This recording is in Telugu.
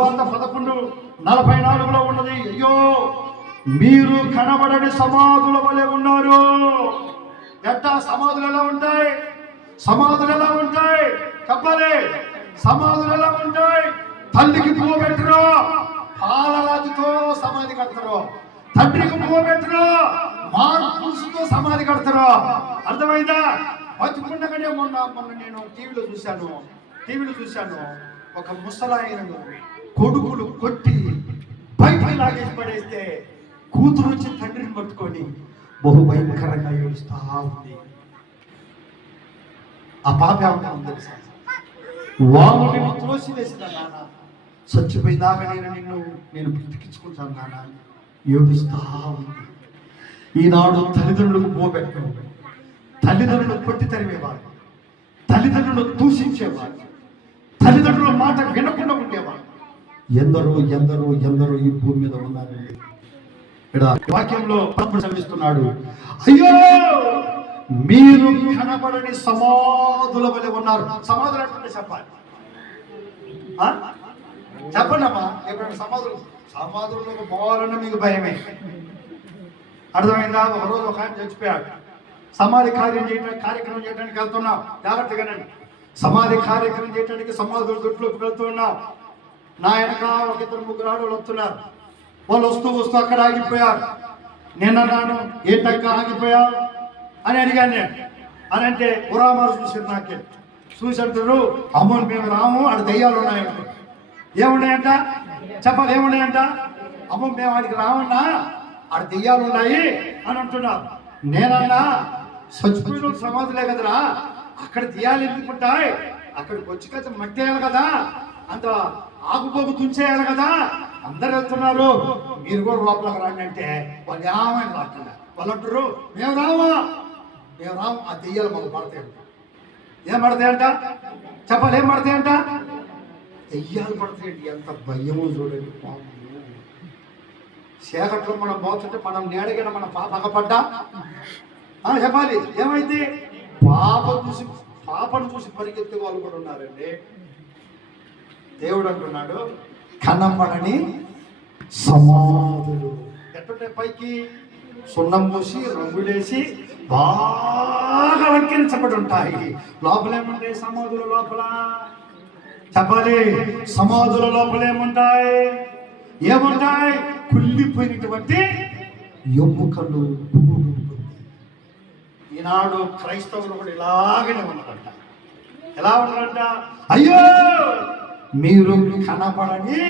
11:44 ఉన్నది. అయ్యో, మీరు కనబడని సమాధుల వలె ఉన్నారు. ఎట్టా సమాధులు ఎలా ఉంటాయి? సమాధులు ఎలా ఉంటాయి చెప్పాలి. సమాధులు ఎలా ఉంటాయి? తల్లికి పువ్వు పెట్టరు, పాలరాజుతో సమాధి కడతారు. తండ్రికి పువ్వు పెట్టరు, మార్పుతో సమాధి కడతారు. అర్థమైందా? బతుకుండగానే మొన్న నేను టీవీలో చూశాను. ఒక ముసలాయనను కొడుకులు కొట్టి బయటికి లాగేసి పడేస్తే కూతురు వచ్చి తండ్రిని పట్టుకొని బహు భయంకరంగా ఏడుస్తా ఉంది. ఆ పాప ఏమన్నా తెలుసా? వాళ్ళు నిన్ను త్రోసి వేసిన నాన్న, చచ్చిపోయినాక నేను బ్రతికించుకుంటాను నాన్న, ఏడుస్తా ఉంది. ఈనాడు తల్లిదండ్రులకు పోబెట్టడం, తల్లిదండ్రులు కొట్టి తరిమేవారు, తల్లిదండ్రులు దూషించేవారు, తల్లిదండ్రుల మాట వినకుండా ఉండేవారు ఎందరో ఎందరో ఎందరో ఈ భూమి మీద ఉన్నారండి. ఇక్కడ వాక్యంలో చదివిస్తున్నాడు, అయ్యో మీరు కనబడని సమాధుల వలె ఉన్నారు. సమాధులు అంటే చెప్పాలి, చెప్పండి అమ్మా. ఎప్పుడైనా సమాధుల్లో పోవాలన్నా మీకు భయమే. అర్థమైందా? ఒకరోజు ఒక ఆయన చచ్చిపోయాడు. సమాధి కార్యక్రమం చేయడానికి వెళ్తున్నాం. జాగ్రత్తగానండి. సమాధి కార్యక్రమం చేయడానికి సమాధుల దొడ్లోకి వెళ్తున్నాం. నా వెనక ఒక 2-3 ఆడవాళ్ళు వస్తున్నారు. వాళ్ళు వస్తూ అక్కడ ఆగిపోయారు. నేను అన్నాను, ఏంటక్క ఆగిపోయావు అని అడిగాను నేను. అని అంటే పురామారు చూసారు. నాకే చూసి అంటారు, అమ్మో మేము రాము, ఆడ దయ్యాలు ఉన్నాయంట. ఏమున్నాయంట చెప్పాలి, ఏమున్నాయంట? అమ్మో మేము ఆడికి రామన్నా, ఆడ దెయ్యాలు ఉన్నాయి అని అంటున్నారు. నేనన్నా, చచ్చిపోయిన సమాధులే కదరా, అక్కడ దెయ్యాలు ఎందుకుంటాయి? అక్కడికి వచ్చి కదా మట్టి వేయాలి కదా, అంత ఆకుపోగు తుంచేయాలి కదా. అందరు వెళ్తున్నారు, మీరు కూడా లోపలికి రండి అంటే వాళ్ళు ఏమైనా రాస్తున్నారు. వాళ్ళు అంటారు, మేము రాము, ఆ దెయ్యాలు మాకు పడతాయి. ఏం పడతాయంట చెప్పాలి, ఏం పడతాయంట? దెయ్యాలు పడతాయండి. ఎంత భయమో చూడండి. చీకట్లో మనం పోతుంటే మనం నేడగిన మన పగపడ్డా చెప్పాలి, ఏమైంది? పాపను చూసి పరిగెత్తే వాళ్ళు కూడా ఉన్నారండి. దేవుడు అంటున్నాడు, కనపడని సమాధులు ఎట్టుంటే పైకి సున్నం పూసి రంగులేసి బాగా అలంకరించబడి ఉంటాయి. లోపల ఏముంటాయి? సమాధుల లోపల చెప్పాలి, సమాధుల లోపల ఏముంటాయి? కుళ్ళిపోయినటువంటి ఎముకలు గూడు. ఈనాడు క్రైస్తవులు కూడా ఇలాగనే ఉన్నారంట. ఎలా ఉన్నారంట? అయ్యో మీరు కనపడని